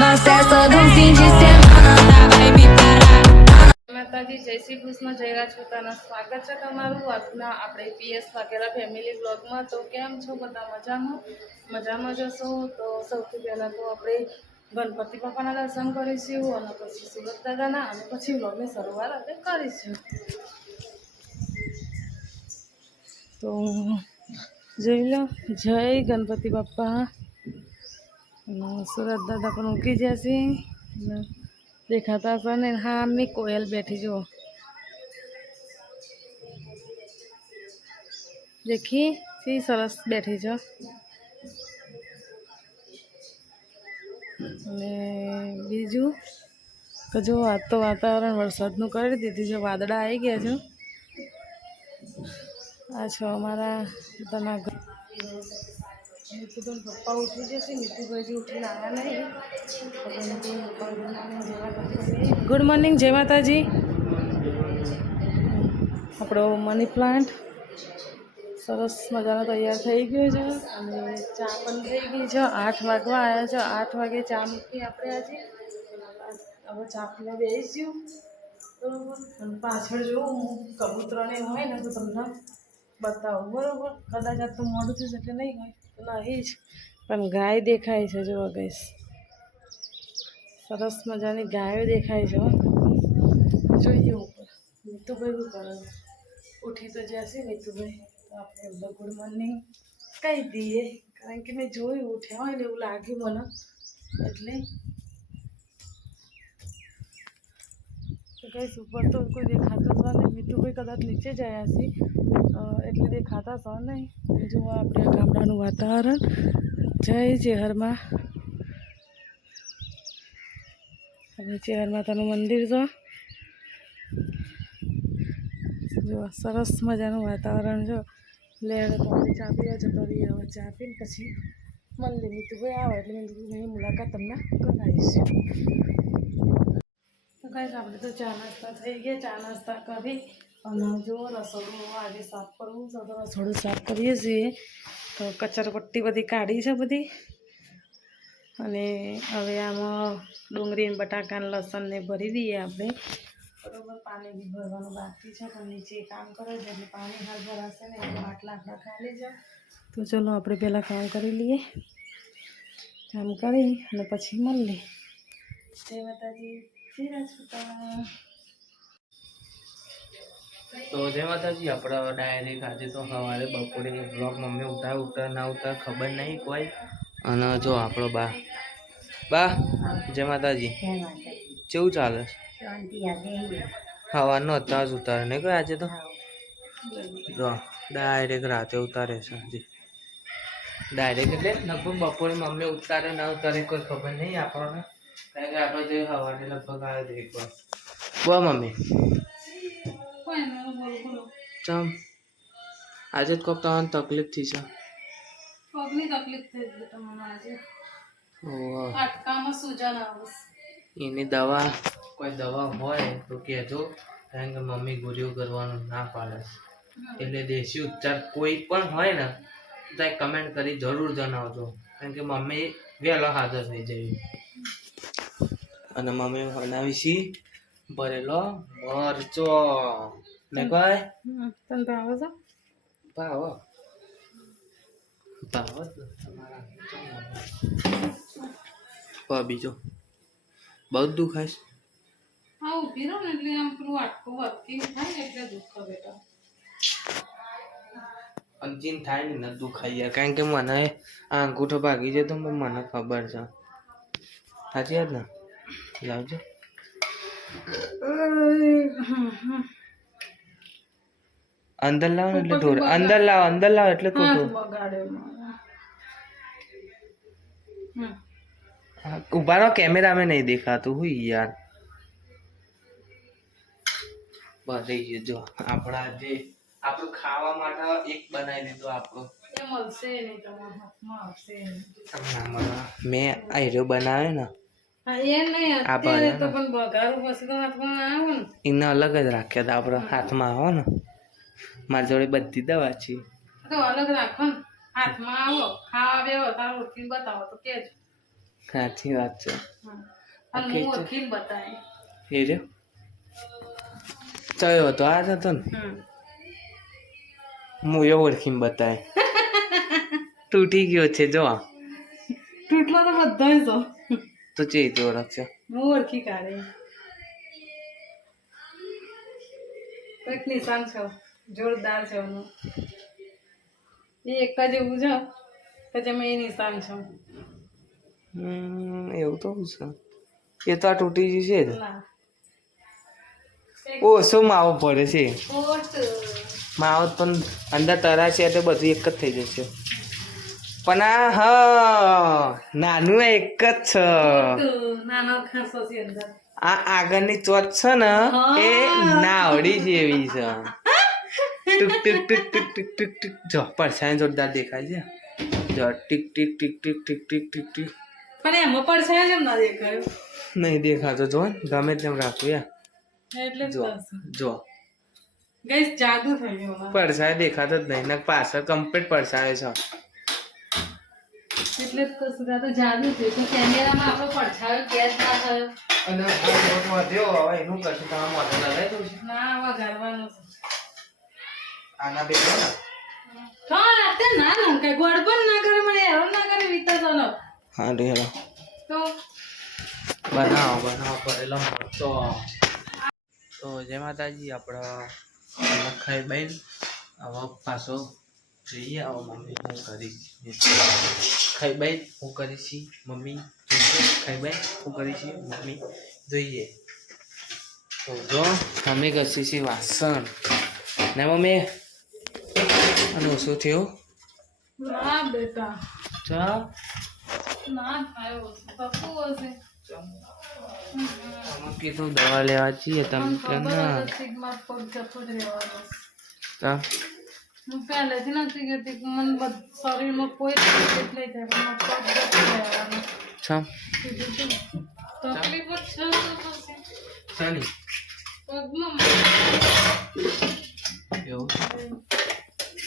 Nós festa do fim de semana vai me parar. માતાજી જય શ્રી કૃષ્ણ જય રાજપૂતાના સ્વાગત છે તમારું આજના આપણે પીએસ વાઘેલા ફેમિલી બ્લોગમાં. તો કેમ છો બધા? મજામાં જશો? તો સૌથી પહેલાં તો આપણે ગણપતિ બાપાના દર્શન કરીશું અને પછી સુરત દાદાના અને પછી બ્લોગની શરૂઆત આપણે કરીશું. તો જોઈ લો, જય ગણપતિ બાપા. સુરત દાદા પણ મૂકી જશે દેખાતા હશે ને. હા અમ્મી કોયલ બેઠી જુઓ, દેખી સી સરસ બેઠી છો. અને બીજું કે જો આજ તો વાતાવરણ વરસાદનું કરી દીધું છે, વાદળા આવી ગયા છે. આ છો અમારા પોતાના ઘર. નીતુબેન પપ્પા ઉઠી જશે, નીતુભાઈ ઉઠીને આવ્યા નહીં. ગુડ મોર્નિંગ, જય માતાજી. આપણો મની પ્લાન્ટ સરસ મજાનો તૈયાર થઈ ગયો છે અને ચા પણ થઈ ગઈ છે. 8 વાગવા આવ્યા છે. 8 વાગે ચા મૂકી આપણે આજે. હવે ચા પીવા બેસીશું બરાબર. અને પાછળ જોઉં કબૂતરોને હોય ને તો તમને બતાવું બરાબર. કદાચ આ તો મોડું થશે એટલે નહીં હોય તો નહીં જ, પણ ગાય દેખાય છે. જો ગઈશ સરસ મજાની ગાયો દેખાય છે. જોઈએ ઉપર નીતુભાઈ શું કરે? ઉઠી તો જશે નીતુભાઈ, તો આપણે બધા ગુડ મોર્નિંગ કહી દઈએ, કારણ કે મેં જોયું ઉઠ્યા હોય ને એવું લાગ્યું મને. એટલે ગઈશ ઉપર તો કોઈ દેખાતો છે નહીં. નીતુભાઈ કદાચ નીચે જ આવ્યા છે એટલે દેખાતા છે નહીં. જુઓ આપણે ગામડાનું વાતાવરણ. જય ચેહરમાં. અને ચેહર માતાનું મંદિર છે. જો સરસ મજાનું વાતાવરણ. જો લેડ તો ચા પીવા જતો રહીએ. હવે ચા પીને પછી મંદિર નીતુભાઈ આવે એટલે નીતુભાઈની મુલાકાત તમને કરાવીશું. તો કાંઈ આપણે તો ચા નાસ્તા થઈ ગયા. ચા નાસ્તા કરી અને જો રસોડું આજે સાફ કરવું છે તો રસોડું સાફ કરીએ છીએ. તો કચરપટ્ટી બધી કાઢી છે બધી. અને હવે આમાં ડુંગળી ને બટાકા ને લસણ ને ભરી દઈએ આપણે બરાબર. પાણી બી ભરવાનું બાકી છે પણ નીચે કામ કરે છે એટલે પાણી હાલ ભરાશે ને એટલે આટલા ખાલી છે. તો ચલો આપણે પહેલાં કામ કરી લઈએ. કામ કરી અને પછી મળીએ. જય માતાજી, જય રાજપૂતા. તો જય માતાજી. આપણે ડાયરેક્ટ આજે તો સવારે બપોરે બ્લોગ મમ્મી ઉતાર ના ઉતાર ખબર નહીં કોઈ. અને જો આપણો બા જય માતાજી, કેવું ચાલે? સવારનો અત્યારે જ ઉતારે નહીં કોઈ આજે તો. જો ડાયરેક્ટ રાતે ઉતારે છે હજી. ડાયરેક્ટ એટલે લગભગ બપોરે મમ્મી ઉતારે ના ઉતારે કોઈ ખબર નહીં આપણને, કારણ કે આપણે જે સવારે લગભગ આવે એક વાર. બોલ મમ્મી ચમ આજે જ કોક તમને તકલીફ થઈ છે? પગની તકલીફ થઈ ગઈ તમને આજે. હાડકામાં સૂજન આવે. એની દવા કોઈ દવા હોય તો કહેજો, કારણ કે મમ્મી ગોળીઓ કરવાનું ના પાડે. એટલે દેશી ઉપચાર કોઈ પણ હોય ને તો કમેન્ટ કરી જરૂર જણાવજો, કારણ કે મમ્મી વહેલો હાજર થઈ જાય. અને મમ્મી બનાવી છે ભરેલો મરચો ને કોઈ તને ભાવે છે? ભાવો બીજો બહુ દુખાય છે. હા ઊભી રહો ને એટલે આમ પેલું આટલું વધતી થાય ને એટલે દુઃખ બેટા. અંચીન થાય ને ન દુખાઈ યાર, કારણ કે મને આ અંગૂઠો ભાગી જાય તો મને ખબર છે. સાચી વાત ને? લાવજો. અંદર લાવ ને એટલે ઢોર અંદર લાવ એટલે ખોટું ઉભા રહો. કેમેરા में नहीं દેખાતું हुई યાર. બસ થઈ ગયું. જો આપણા જે આપણું ખાવા માટે એક બનાવી દીધું આપણું. મળશે નહીં તમારા હાથમાં આવશે નહીં. મેં આ હીરો બનાવે ને એને અલગ જ રાખ્યા હતા. આપણે હાથમાં આવો ને, મારી જોડે બધી દવા છે. અલગ રાખો ને, હાથમાં આવો ખાવા બેવો તારો ઉઠીને બતાવો તો કેજો. સાચી વાત છે. અને હું ઓળખીને બતાવી. એ જો ચયો તો આ જ હતો ને, હું એ ઓળખીને બતાવે. તૂટી ગયો છે જો. તૂટલો તો બધાય છો. તો ચેતી ઓળખશે. હું ઓળખી કાઢે. કંઈક નિશાન છે જોરદાર છે એનું. એ એક જ એવું છે કે જેમાં એ નિશાન છે. એવું તો છે. એ તો આ તૂટી ગયું છે જ. ના ઓછો માવો પડે છે. ખોટ. માવો પણ અંદર તરા છે એટલે બધું એક જ થઈ જશે. પણ આ હા નાનું એક જ છે. નાનો ખાસો છે અંદર. આ આગળની ચોથ છે ને એ નાવડી જેવી છે. ટુક ટીક ટીક ટીક ટીક ટીક ટીક જો પડછાયા જોરદાર દેખાય છે. જો ટીક ટીક ટીક ટીક ટીક ટીક ટીક ટીક. પણ એમાં પડછાયા જેમ ના દેખાયો. નહીં દેખાતો જો ને ગમે તેમ રાખવું યાર. એટલે જ જો કહું. જો ગઈસ જાદુ થઈ ગયો મારો. પડછાયો દેખાતો જ નહીં ને પાછળ કમ્પ્લીટ પડછાયો છે. એટલે જ કહું છું, આ તો જાદુ છે. તો કેમેરામાં આપણો પડછાયો કેદ ના થયો. અને આ લોટ વધ્યો હવે એનું કશું તમારે મોઢે લગાવી દઉં છે. ના વગાડવાનું છે. આના બે ને હા રાતે ના નંકાય ગોળ પણ ના કરે મને હેરાન ના કરે વિતાસોનો. હા રેલો તો બનાવો પડેલો તો જય માતાજી. આપણે ખાઈ બેન હવે પાછો જઈએ. હવે મમ્મી હું કરીશ ખાઈ બેન હું કરીશ મમ્મી ખાઈ બેન હું કરીશ મમ્મી જોઈએ. તો જો અમે ઘસીશી વાસણ ને મમ્મી અને ઓછું થયું. ના બેટા ચા ના ખાયો પપ્પુ હશે. કીધું દવા લેવા છીએ તમે કે ના સિગ્મા પર જતો જ રહેવાનો. કા હું પહેલેથી નથી કહેતી કે મને શરીરમાં કોઈ તકલીફ નહીં થાય પણ પગ જતો રહેવાનો. છા તકલીફ જ છે તો પછી ચાલી પગમાં એવું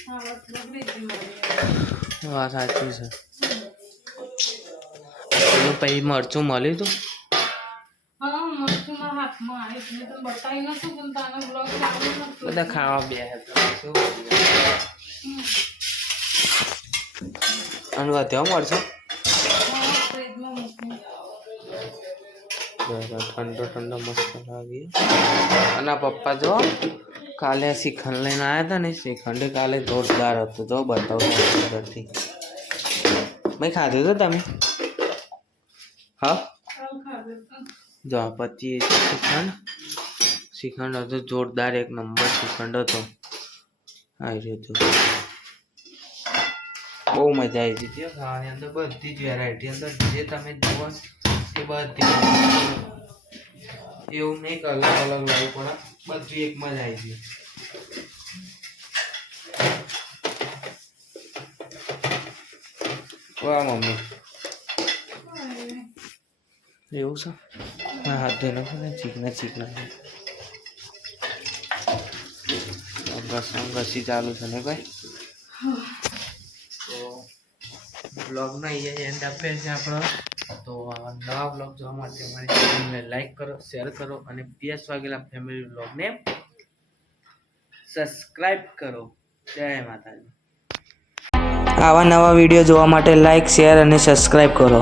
હાલત બગડી ગઈ મારી. વાત સાચી છે. પેલું પછી મરચું મળ્યું હતું. હા મરચું મારા હાથમાં આવી છે. મેં તને બતાવી નતું પણ તાનો બ્લોગ ચાલુ નતો. બધા ખાવા બે શું અને વધ્યો મરચું ફ્રીજમાં મૂકી. ઠંડો મસ્ત લાગી. અને પપ્પા જો કાલે શ્રીખંડ લઈને આવ્યા હતા ને શ્રીખંડ કાલે જોરદાર હતું. જો બતાવું અંદરથી મેં ખાધું હતું તમે હા જો 25 શ્રીખંડ હતો જોરદાર એક નંબર શ્રીખંડ હતો. આવી રહ્યો હતું બહુ મજા આવી હતી ખાવાની. અંદર બધી જ વેરાયટી અંદર જે તમે જુઓ એ બધી એવું નહીં કે અલગ અલગ લાવવું પડે બધું એકમાં જ આવી ગયું. વાહ મમ્મી એવું છે. હા હાથ ધોઈ નાખો ને ચીકના ઘસી ચાલુ છે ને ભાઈ. તો બ્લોગનો અહીંયા એન્ડ આપે છે આપણો. તો નવા બ્લોગ જોવા માટે અમારી ચેનલને લાઈક કરો, શેર કરો અને PS વાગેલા ફેમિલી બ્લોગને સબસ્ક્રાઈબ કરો. જય માતાજી. આવા નવા વિડીયો જોવા માટે લાઈક, શેર અને સબસ્ક્રાઈબ કરો.